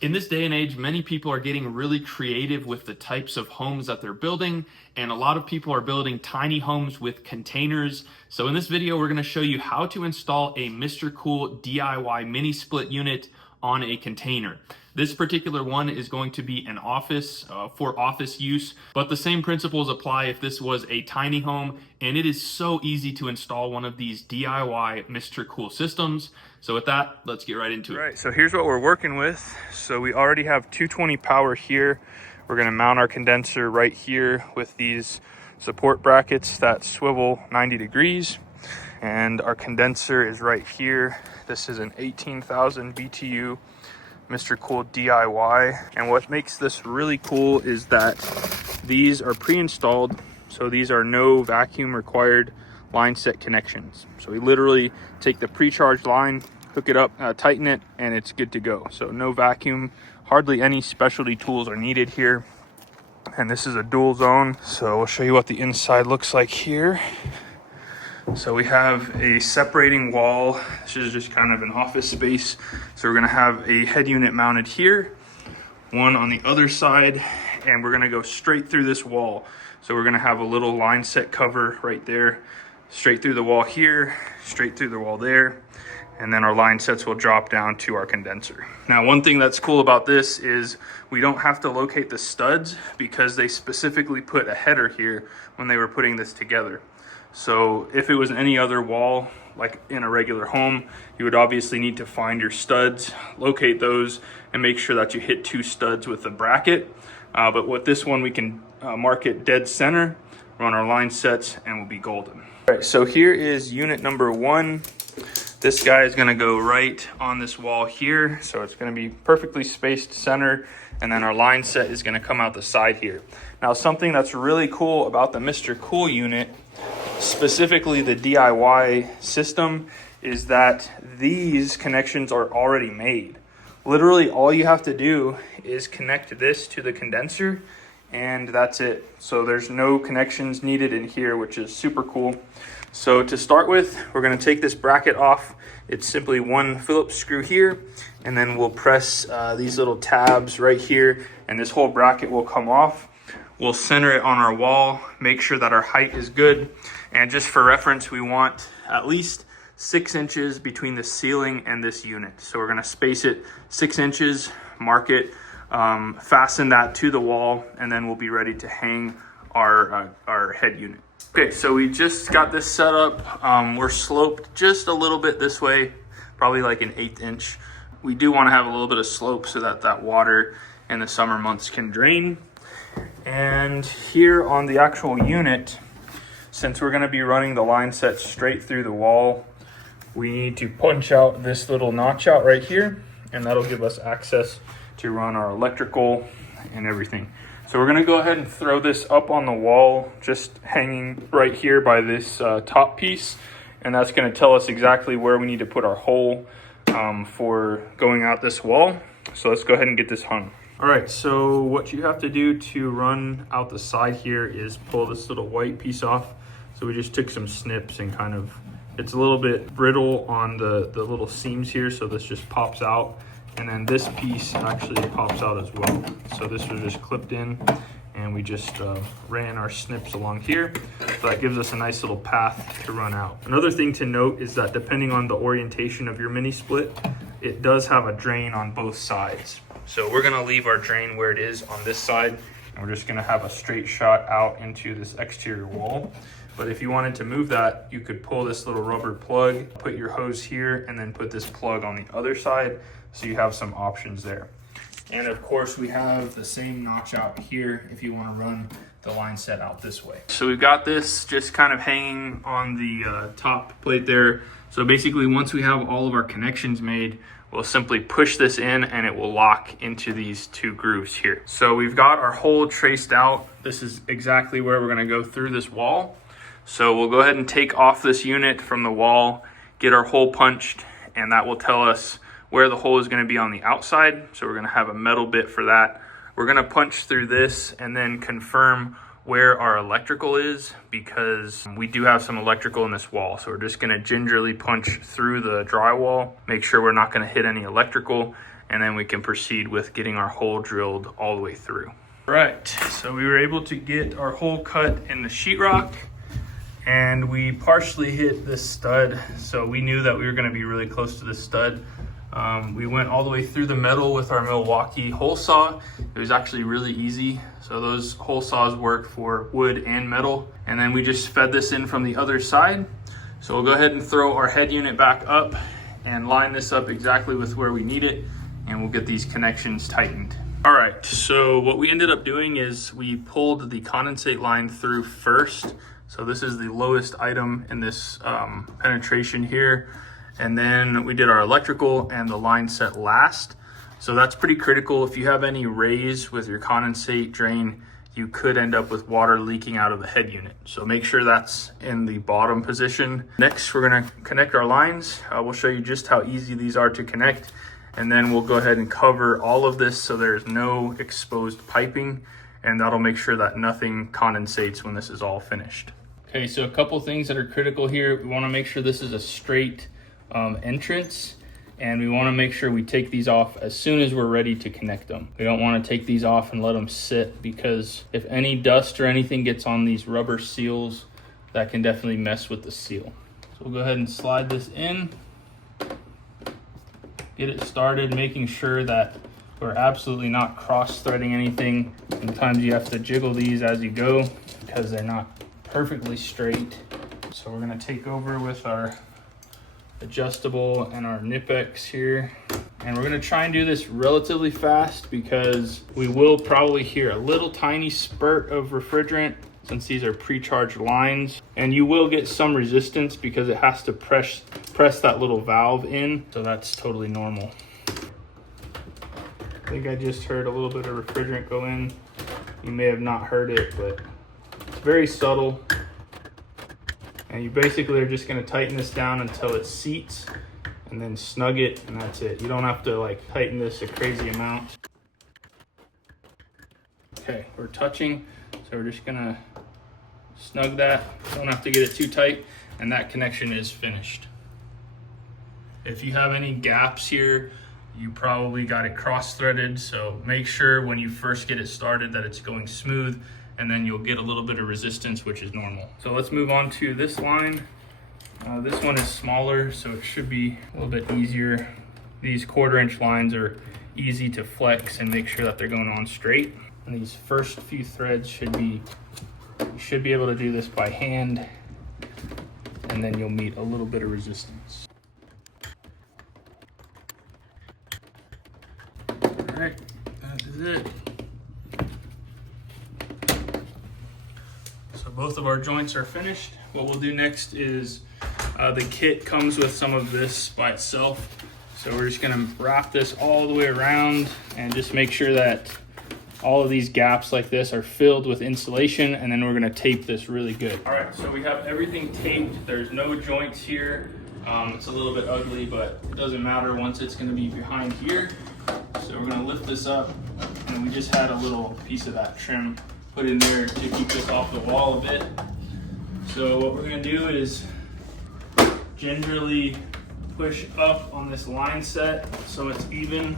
In this day and age, many people are getting really creative with the types of homes that they're building, and a lot of people are building tiny homes with containers. So in this video, we're going to show you how to install a MrCool DIY mini split unit on a container. This particular one is going to be an office for office use, but the same principles apply if this was a tiny home, and it is so easy to install one of these DIY MrCool systems. So with that, let's get right into it. All right, so here's what we're working with. So we already have 220 power here. We're gonna mount our condenser right here with these support brackets that swivel 90 degrees. And our condenser is right here. This is an 18,000 BTU MrCool DIY. And what makes this really cool is that these are pre-installed. So these are no vacuum required line set connections. So we literally take the pre-charged line, hook it up, tighten it, and it's good to go. So no vacuum, hardly any specialty tools are needed here. And this is a dual zone. So we'll show you what the inside looks like here. So we have a separating wall. This is just kind of an office space. So we're gonna have a head unit mounted here, one on the other side, and we're gonna go straight through this wall. So we're gonna have a little line set cover right there, straight through the wall here, straight through the wall there, and then our line sets will drop down to our condenser. Now, one thing that's cool about this is we don't have to locate the studs because they specifically put a header here when they were putting this together. So if it was any other wall, like in a regular home, you would obviously need to find your studs, locate those, and make sure that you hit 2 studs with the bracket. But with this one, we can mark it dead center, run our line sets, and we'll be golden. All right, so here is unit number 1. This guy is gonna go right on this wall here. So it's gonna be perfectly spaced center, and then our line set is gonna come out the side here. Now, something that's really cool about the MrCool unit, specifically the DIY system, is that these connections are already made. Literally, all you have to do is connect this to the condenser, and that's it. So there's no connections needed in here, which is super cool. So to start with, we're gonna take this bracket off. It's simply one Phillips screw here, and then we'll press these little tabs right here, and this whole bracket will come off. We'll center it on our wall, make sure that our height is good. And just for reference, we want at least 6 inches between the ceiling and this unit. So we're gonna space it 6 inches, mark it, fasten that to the wall, and then we'll be ready to hang our head unit. Okay, so we just got this set up. We're sloped just a little bit this way, probably like an 1/8 inch. We do wanna have a little bit of slope so that that water in the summer months can drain. And here on the actual unit, since we're gonna be running the line set straight through the wall, we need to punch out this little notch out right here, and that'll give us access to run our electrical and everything. So we're gonna go ahead and throw this up on the wall, just hanging right here by this top piece, and that's gonna tell us exactly where we need to put our hole for going out this wall. So let's go ahead and get this hung. All right, so what you have to do to run out the side here is pull this little white piece off. So we just took some snips and kind of, it's a little bit brittle on the little seams here, so this just pops out. And then this piece actually pops out as well. So this was just clipped in, and we just ran our snips along here. So that gives us a nice little path to run out. Another thing to note is that depending on the orientation of your mini split, it does have a drain on both sides. So we're gonna leave our drain where it is on this side, and we're just gonna have a straight shot out into this exterior wall. But if you wanted to move that, you could pull this little rubber plug, put your hose here, and then put this plug on the other side, so you have some options there. And of course, we have the same notch out here if you wanna run the line set out this way. So we've got this just kind of hanging on the top plate there. So basically, once we have all of our connections made, we'll simply push this in and it will lock into these 2 grooves here. So we've got our hole traced out. This is exactly where we're gonna go through this wall. So we'll go ahead and take off this unit from the wall, get our hole punched, and that will tell us where the hole is gonna be on the outside. So we're gonna have a metal bit for that. We're gonna punch through this and then confirm where our electrical is, because we do have some electrical in this wall. So we're just gonna gingerly punch through the drywall, make sure we're not gonna hit any electrical, and then we can proceed with getting our hole drilled all the way through. Right, so we were able to get our hole cut in the sheetrock, and we partially hit this stud, so we knew that we were going to be really close to this stud. We went all the way through the metal with our Milwaukee hole saw. It was actually really easy. So those hole saws work for wood and metal. And then we just fed this in from the other side. So we'll go ahead and throw our head unit back up and line this up exactly with where we need it, and we'll get these connections tightened. All right, so what we ended up doing is we pulled the condensate line through first. So this is the lowest item in this penetration here. And then we did our electrical and the line set last. So that's pretty critical. If you have any raise with your condensate drain, you could end up with water leaking out of the head unit. So make sure that's in the bottom position. Next, we're gonna connect our lines. We'll show you just how easy these are to connect. And then we'll go ahead and cover all of this so there's no exposed piping, and that'll make sure that nothing condensates when this is all finished. Okay, so a couple things that are critical here. We wanna make sure this is a straight entrance, and we want to make sure we take these off as soon as we're ready to connect them. We don't want to take these off and let them sit, because if any dust or anything gets on these rubber seals, that can definitely mess with the seal. So we'll go ahead and slide this in, get it started, making sure that we're absolutely not cross-threading anything. Sometimes you have to jiggle these as you go because they're not perfectly straight. So we're going to take over with our adjustable and our Nipex here, and we're going to try and do this relatively fast because we will probably hear a little tiny spurt of refrigerant since these are pre-charged lines, and you will get some resistance because it has to press that little valve in, so that's totally normal. I think I just heard a little bit of refrigerant go in. You may have not heard it, but it's very subtle. And you basically are just going to tighten this down until it seats, and then snug it, and that's it. You don't have to like tighten this a crazy amount. Okay, we're touching, so we're just going to snug that. Don't have to get it too tight, and that connection is finished. If you have any gaps here, you probably got it cross-threaded, so make sure when you first get it started that it's going smooth, and then you'll get a little bit of resistance, which is normal. So let's move on to this line. This one is smaller, so it should be a little bit easier. These 1/4-inch lines are easy to flex and make sure that they're going on straight. And these first few threads you should be able to do this by hand, and then you'll meet a little bit of resistance. All right, that is it. Both of our joints are finished. What we'll do next is the kit comes with some of this by itself. So we're just gonna wrap this all the way around and just make sure that all of these gaps like this are filled with insulation, and then we're gonna tape this really good. All right, so we have everything taped. There's no joints here. It's a little bit ugly, but it doesn't matter once it's gonna be behind here. So we're gonna lift this up, and we just had a little piece of that trim put in there to keep this off the wall a bit. So what we're gonna do is gingerly push up on this line set so it's even.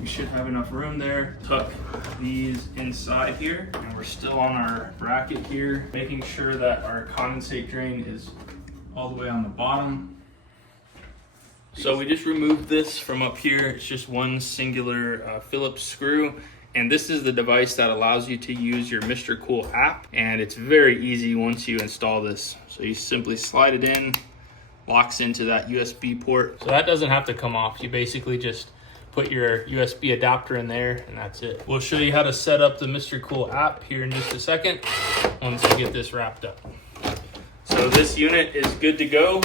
We should have enough room there. Tuck these inside here, and we're still on our bracket here, making sure that our condensate drain is all the way on the bottom. So we just removed this from up here. It's just one singular Phillips screw. And this is the device that allows you to use your MrCool app, and it's very easy once you install this. So you simply slide it in, locks into that USB port. So that doesn't have to come off. You basically just put your USB adapter in there, and that's it. We'll show you how to set up the MrCool app here in just a second once we get this wrapped up. So this unit is good to go.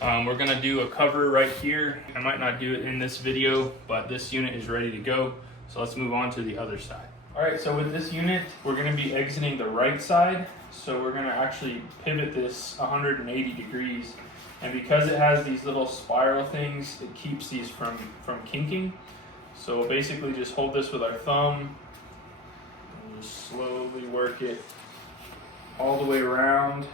We're gonna do a cover right here. I might not do it in this video, but this unit is ready to go. So let's move on to the other side. All right, so with this unit, we're gonna be exiting the right side. So we're gonna actually pivot this 180 degrees. And because it has these little spiral things, it keeps these from kinking. So we'll basically just hold this with our thumb and just slowly work it all the way around.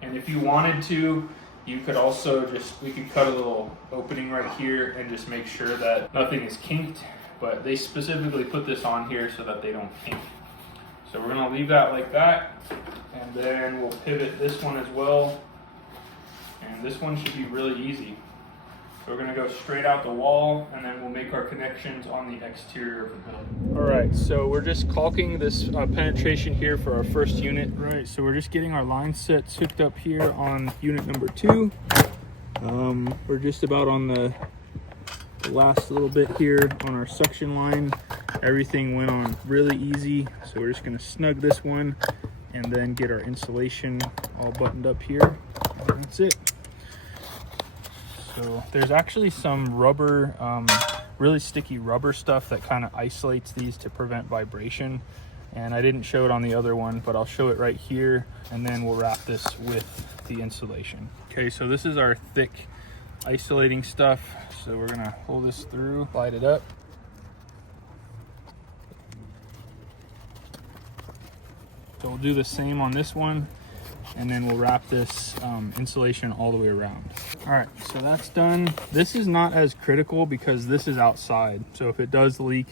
And if you wanted to, You could also we could cut a little opening right here and just make sure that nothing is kinked, but they specifically put this on here so that they don't kink. So we're gonna leave that like that, and then we'll pivot this one as well. And this one should be really easy. So we're gonna go straight out the wall, and then we'll make our connections on the exterior of the building. All right, so we're just caulking this penetration here for our first unit. Right, so we're just getting our line sets hooked up here on unit number 2. We're just about on the last little bit here on our suction line. Everything went on really easy, so we're just gonna snug this one and then get our insulation all buttoned up here. And that's it. So there's actually some rubber, really sticky rubber stuff that kind of isolates these to prevent vibration. And I didn't show it on the other one, but I'll show it right here, and then we'll wrap this with the insulation. Okay, so this is our thick isolating stuff. So we're gonna pull this through, light it up. So we'll do the same on this one, and then we'll wrap this insulation all the way around. All right, so that's done. This is not as critical because this is outside. So if it does leak,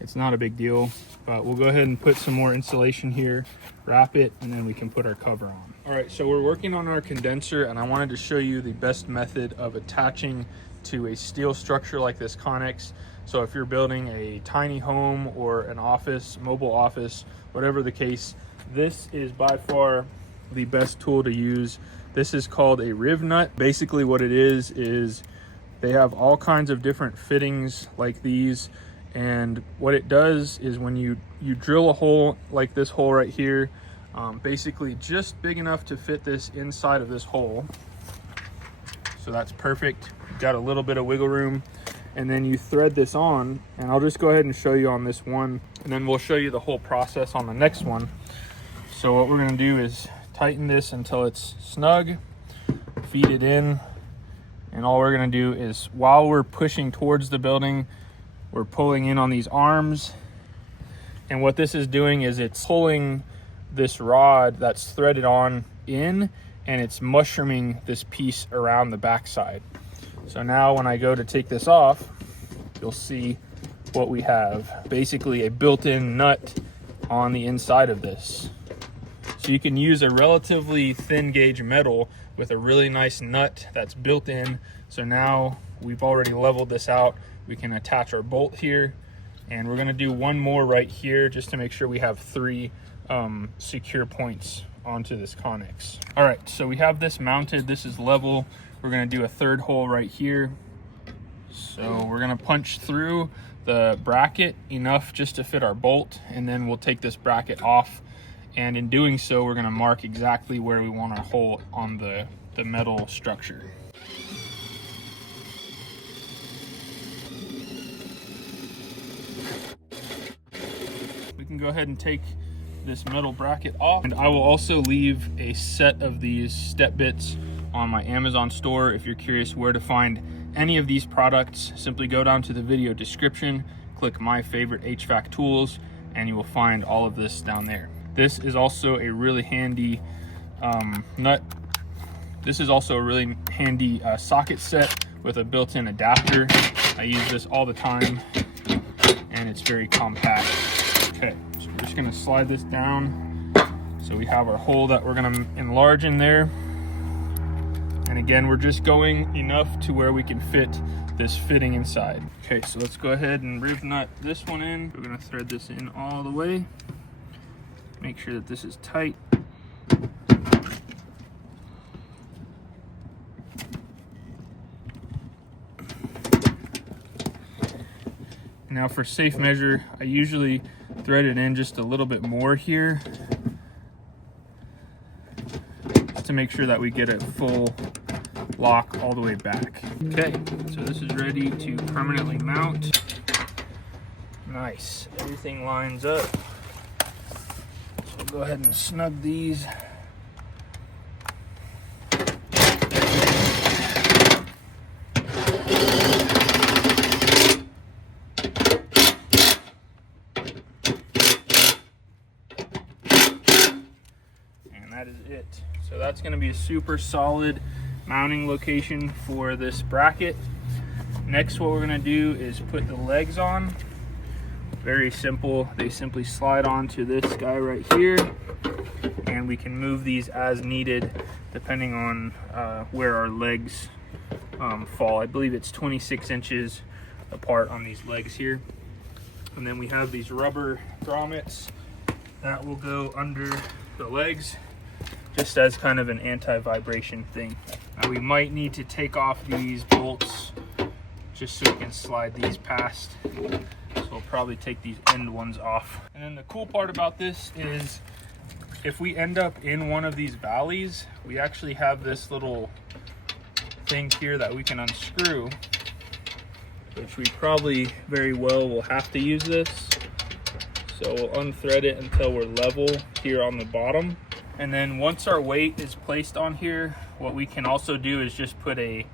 it's not a big deal, but we'll go ahead and put some more insulation here, wrap it, and then we can put our cover on. All right, so we're working on our condenser, and I wanted to show you the best method of attaching to a steel structure like this Connex. So if you're building a tiny home or an office, mobile office, whatever the case, this is by far the best tool to use. This is called a riv nut. Basically what it is they have all kinds of different fittings like these, and what it does is when you drill a hole like this hole right here, basically just big enough to fit this inside of this hole. So that's perfect. Got a little bit of wiggle room, and then you thread this on, and I'll just go ahead and show you on this one, and then we'll show you the whole process on the next one. So what we're gonna do is tighten this until it's snug, feed it in, and all we're gonna do is, while we're pushing towards the building, we're pulling in on these arms. And what this is doing is it's pulling this rod that's threaded on in, and it's mushrooming this piece around the backside. So now when I go to take this off, you'll see what we have. Basically a built-in nut on the inside of this. So you can use a relatively thin gauge metal with a really nice nut that's built in. So now we've already leveled this out. We can attach our bolt here, and we're gonna do one more right here just to make sure we have 3 secure points onto this Connex. All right, so we have this mounted. This is level. We're gonna do a 3rd hole right here. So we're gonna punch through the bracket enough just to fit our bolt, and then we'll take this bracket off. And in doing so, we're gonna mark exactly where we want our hole on the metal structure. We can go ahead and take this metal bracket off, and I will also leave a set of these step bits on my Amazon store. If you're curious where to find any of these products, simply go down to the video description, click my favorite HVAC tools, and you will find all of this down there. This is also a really handy nut. This is also a really handy socket set with a built-in adapter. I use this all the time, and it's very compact. Okay, so we're just gonna slide this down. So we have our hole that we're gonna enlarge in there. And again, we're just going enough to where we can fit this fitting inside. Okay, so let's go ahead and riv nut this one in. We're gonna thread this in all the way. Make sure that this is tight. Now for safe measure, I usually thread it in just a little bit more here to make sure that we get a full lock all the way back. Okay, so this is ready to permanently mount. Nice, everything lines up. So we'll go ahead and snug these. And that is it. So that's going to be a super solid mounting location for this bracket. Next, what we're gonna do is put the legs on. Very simple. They simply slide onto this guy right here, and we can move these as needed depending on where our legs fall. I believe it's 26 inches apart on these legs here. And then we have these rubber grommets that will go under the legs, just as kind of an anti-vibration thing. Now we might need to take off these bolts just so we can slide these past. So we'll probably take these end ones off. And then the cool part about this is if we end up in one of these valleys, we actually have this little thing here that we can unscrew, which we probably very well will have to use this. So we'll unthread it until we're level here on the bottom. And then once our weight is placed on here, what we can also do is just put a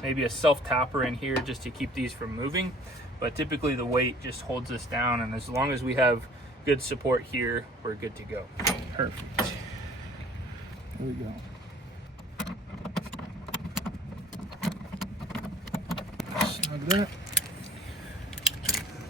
maybe a self tapper in here just to keep these from moving. But typically the weight just holds this down, and as long as we have good support here, we're good to go. Perfect. There we go. Snug that.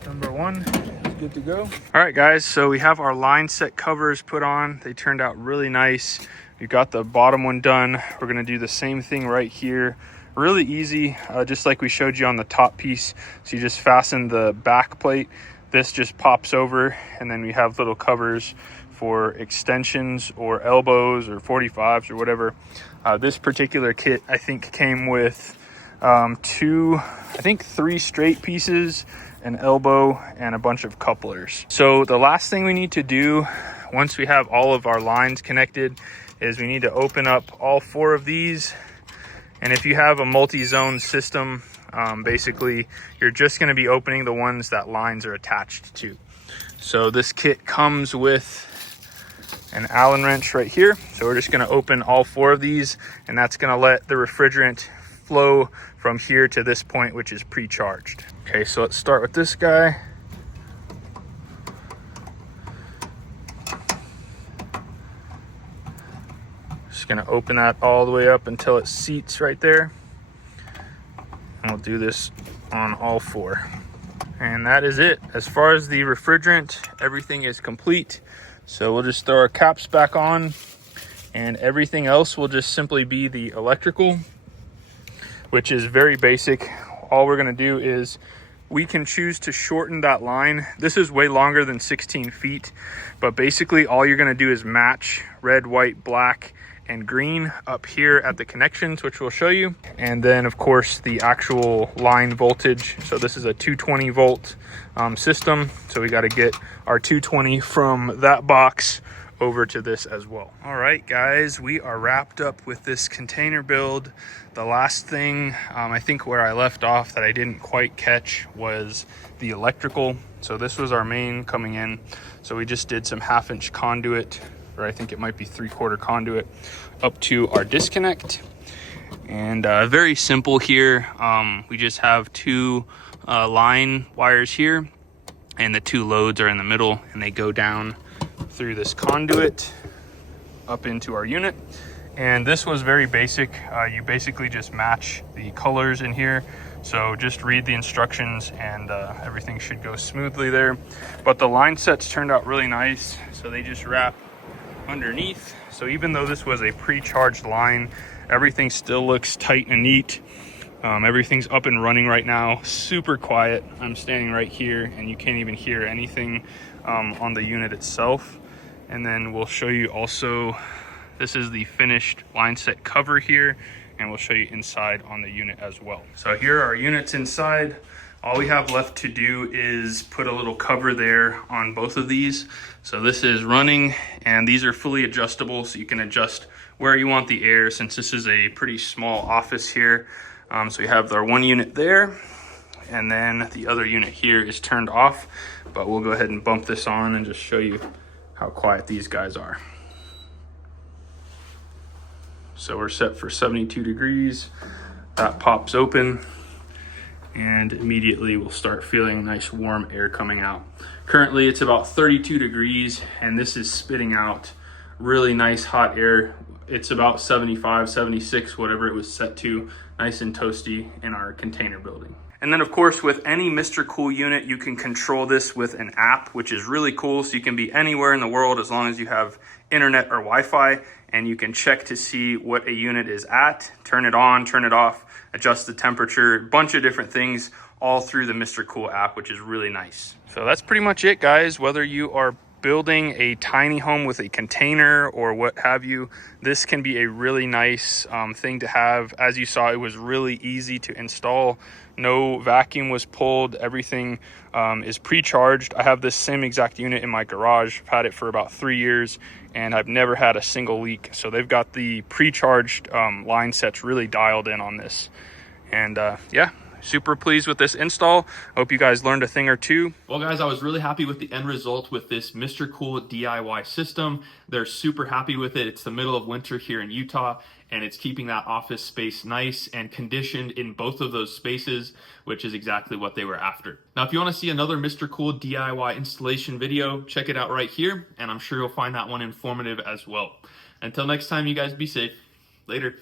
Number one is good to go. All right, guys, so we have our line set covers put on. They turned out really nice. We've got the bottom one done. We're gonna do the same thing right here. Really easy, just like we showed you on the top piece. So you just fasten the back plate. This just pops over, and then we have little covers for extensions or elbows or 45s or whatever. This particular kit, I think, came with three straight pieces, an elbow, and a bunch of couplers. So the last thing we need to do once we have all of our lines connected is we need to open up all 4 of these. And if you have a multi-zone system, basically you're just going to be opening the ones that lines are attached to. So this kit comes with an Allen wrench right here. So we're just going to open all 4 of these, and that's going to let the refrigerant flow from here to this point, which is pre-charged. Okay, so let's start with this guy. Just gonna open that all the way up until it seats right there. And we'll do this on all 4. And that is it. As far as the refrigerant, everything is complete. So we'll just throw our caps back on, and everything else will just simply be the electrical, which is very basic. All we're gonna do is we can choose to shorten that line. This is way longer than 16 feet, but basically all you're gonna do is match red, white, black, and green up here at the connections, which we'll show you. And then of course the actual line voltage. So this is a 220 volt system. So we got to get our 220 from that box over to this as well. All right, guys, we are wrapped up with this container build. The last thing, I think where I left off that I didn't quite catch was the electrical. So this was our main coming in. So we just did some 1/2-inch conduit, or I think it might be 3/4 conduit, up to our disconnect. And very simple here. We just have 2 line wires here, and the 2 loads are in the middle, and they go down through this conduit up into our unit. And this was very basic. You basically just match the colors in here. So just read the instructions, and everything should go smoothly there. But the line sets turned out really nice. So they just wrap underneath. So even though this was a pre-charged line, everything still looks tight and neat. Everything's up and running right now, super quiet. I'm standing right here and you can't even hear anything on the unit itself. And then we'll show you also, this is the finished line set cover here, and we'll show you inside on the unit as well. So here are our units inside. All we have left to do is put a little cover there on both of these. So this is running, and these are fully adjustable, so you can adjust where you want the air, since this is a pretty small office here. So we have our one unit there, and then the other unit here is turned off, but we'll go ahead and bump this on and just show you how quiet these guys are. So we're set for 72 degrees. That pops open, and immediately we'll start feeling nice warm air coming out. Currently it's about 32 degrees, and this is spitting out really nice hot air. it's about 75, 76, whatever it was set to, nice and toasty in our container building. And then of course, with any MrCool unit, you can control this with an app, which is really cool. So you can be anywhere in the world as long as you have internet or Wi-Fi, and you can check to see what a unit is at, turn it on, turn it off, adjust the temperature, a bunch of different things all through the MrCool app, which is really nice. So that's pretty much it, guys. Whether you are building a tiny home with a container or what have you, this can be a really nice thing to have. As you saw, it was really easy to install. No vacuum was pulled. Everything is pre-charged. I have this same exact unit in my garage. I've had it for about 3 years and I've never had a single leak. So they've got the pre-charged line sets really dialed in on this. And yeah, super pleased with this install. Hope you guys learned a thing or two. Well guys, I was really happy with the end result with this MrCool DIY system. They're super happy with it. It's the middle of winter here in Utah, and it's keeping that office space nice and conditioned in both of those spaces, which is exactly what they were after. Now, if you want to see another MrCool DIY installation video, check it out right here, and I'm sure you'll find that one informative as well. Until next time, you guys be safe. Later.